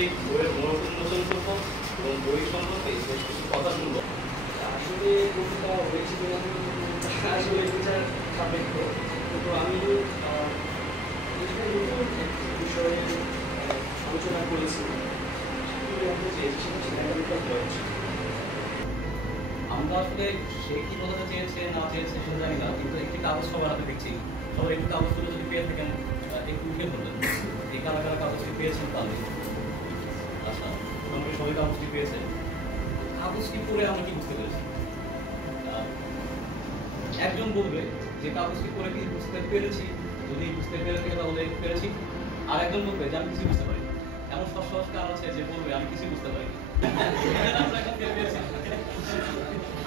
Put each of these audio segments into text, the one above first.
এই বইয়ের উন্মোচন করবো এবং বই সম্পর্কে বেশ কিছু কথা শুনবো। আসলে বইটা হয়েছিল আসলে বিচার সাপেক্ষ, কিন্তু আমি নতুন একটি বিষয়ে আলোচনা করেছি, আমরা আসলে সে কি বোঝাতে চেয়েছে না চেয়েছে সেটা জানি না, কিন্তু একটি কাগজ সবার হাতে দেখছি। সবাই একটু কাগজগুলো যদি পেয়ে থাকেন একটু উঠে বলবেন এই কারা কারা কাগজটি পেয়েছেন তাহলে। আচ্ছা, মোটামুটি সবাই কাগজটি পেয়েছে। কাগজটি পড়ে আমরা কি বুঝতে পেরেছি? একজন বলবে যে কাগজটি পড়ে কি বুঝতে পেরেছি, যদি বুঝতে পেরে থাকে তাহলে পেরেছি। আর একজন বলবে যে আমি কিছু বুঝতে পারি। এমন সব সহজ কারণ আছে যে বলবে আমি কিছু বুঝতে পারি।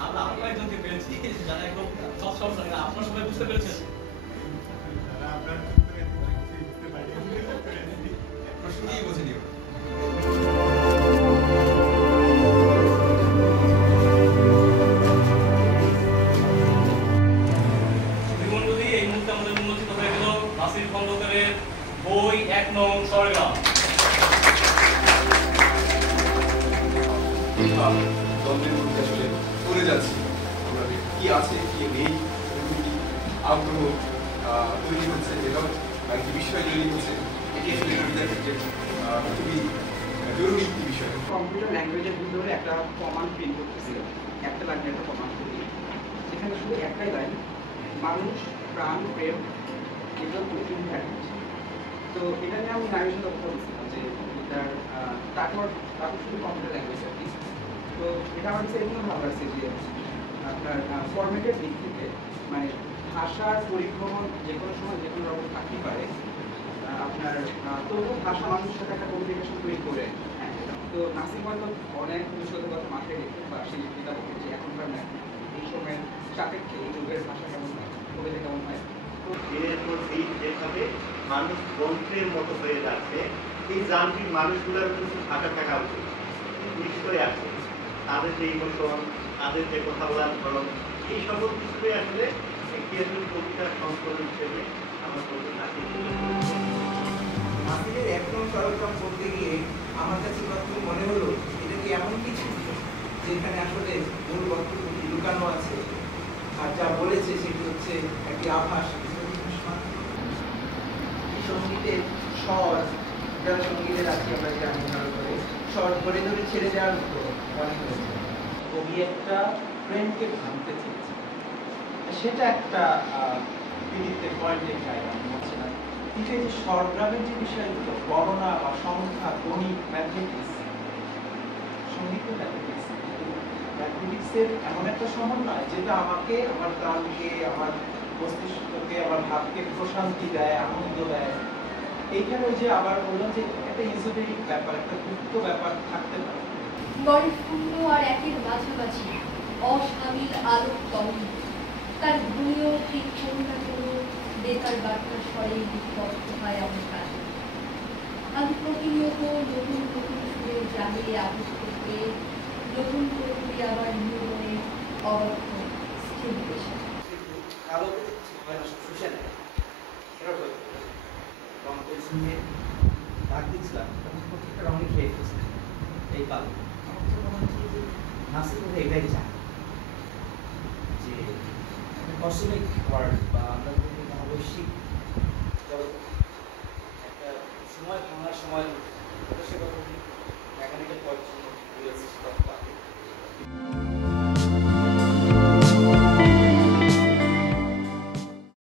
আমরা আরো কয়েকজনকে পেয়েছি যারা একদম সব সব আপনার সবাই বুঝতে পেরেছেন। এই মুহূর্তে আমাদের উন্মোচিত হয়ে গেল নাসির খন্দকারের বই ১ নং স্বর্গরাম। দ্বন্দ্বের মধ্যে আসলে পড়ে যাচ্ছি, আমরা কি আছে কি নেই, আগ্রহ তৈরি হচ্ছে, এটাও একটি বিষয় তৈরি হচ্ছে। এটি আসলে কবিতার ক্ষেত্রে খুবই জরুরি একটি বিষয়। কম্পিউটার ল্যাঙ্গুয়েজের ভিতরে একটা কমান্ড প্রিন্ট করতেছিল, একটা লাইনে একটা কমান্ড করি, সেখানে শুধু একটাই লাইন, মানুষ প্রাণ প্রেম এগুলো কঠিন থাকে। তো এটা নিয়ে আমি নারীর সাথে কথা বলছিলাম যে তারপর শুধু কম্পিউটার ল্যাঙ্গুয়েজ আর কি। তো এটা আমার কাছে এরকম ভালো লাগছে যে আপনার ফরম্যাটের দিক থেকে মানে ভাষার পরিক্রমণ যে কোনো সময় যে কোনো রকম থাকতেই পারে, আপনার তবুও ভাষা মানুষের সাথে একটা কমিউনিকেশন তৈরি করে। হ্যাঁ, তো নাসির হয়তো অনেক ভবিষ্যতের কথা মাথায় রেখে বা সেই কিতাব যে এখনকার না এই সময়ের সাপেক্ষে এই যুগের ভাষা কেমন হয়, কবিতা কেমন হয়, দিনের পর দিন যেভাবে মানুষ যন্ত্রের মতো হয়ে যাচ্ছে, এই যান্ত্রিক মানুষগুলোর কিছু ভাষা থাকা উচিত নিশ্চয়ই আছে। তাদের যে ইমোশন, তাদের যে কথা বলার ধরন, এই সকল কিছুই আসলে একটি কবিতার সংস্করণ হিসেবে আমার বলতে থাকি। নাসিরের ১ নং স্বর্গরাম পড়তে গিয়ে আমার কাছে প্রথমে মনে হলো এটা কি এমন কিছু যেখানে আসলে মূল বক্তব্যটি লুকানো আছে, আর যা বলেছে সেটি হচ্ছে একটি আভাস। সঙ্গীতের স্বর, যারা সঙ্গীতের আছি আমরা জানি ভালো করে, স্বর ধরে ধরে ছেড়ে দেওয়ার মতো মনে হয়েছে। কবি একটা প্রেমকে ভাঙতে চেয়েছে, সেটা একটা পীড়িতের পয়েন্টের জায়গা হচ্ছে না। কিন্তু এই যে স্বরগ্রামের যে বিষয়গুলো, গণনা বা সংখ্যা, গণিত, ম্যাথমেটিক্স, সঙ্গীত ম্যাথমেটিক্স, ম্যাথমেটিক্সের এমন একটা সমন্বয় যেটা আমাকে, আমার প্রাণকে, আমার মস্তিষ্ককে, আমার ভাবকে প্রশান্তি দেয়, আনন্দ দেয়। এইখানে ওই যে আবার বললাম যে একটা ইজোটেরিক ব্যাপার, একটা গুপ্ত ব্যাপার থাকতে পারে। গড়ের শূন্য আর একের মাঝামাঝি অসামিল আলোক তরঙ্গ, তার ঘুমিয়েও ঠিক কোনো না কোনো বেতার বার্তার স্বরে লিপিবদ্ধ হয় আমার কাছে। আমি প্রতিনিয়ত নতুন নতুন সুরে জামিয়ে আবদ্ধ হয়ে নতুন করে আবার নিয়মে অবদ্ধ স্থির পেশা। কালো হয় না, শুষে নেয়, এটা রং পেন্সিল নিয়ে দাগ দিচ্ছিলাম, তখন প্রত্যেকটা রঙে খেয়ে ফেলছে এই কালো। আমার কাছে মনে হচ্ছে যে নাসির বোধহয় এটাই চায় যে কসমিক ওয়ার্ল্ড বা আমরা যদি মহাবৈশ্বিক জগৎ একটা সময় ভাঙার সময় সে কথা মেকানিক্যাল পয়েন্ট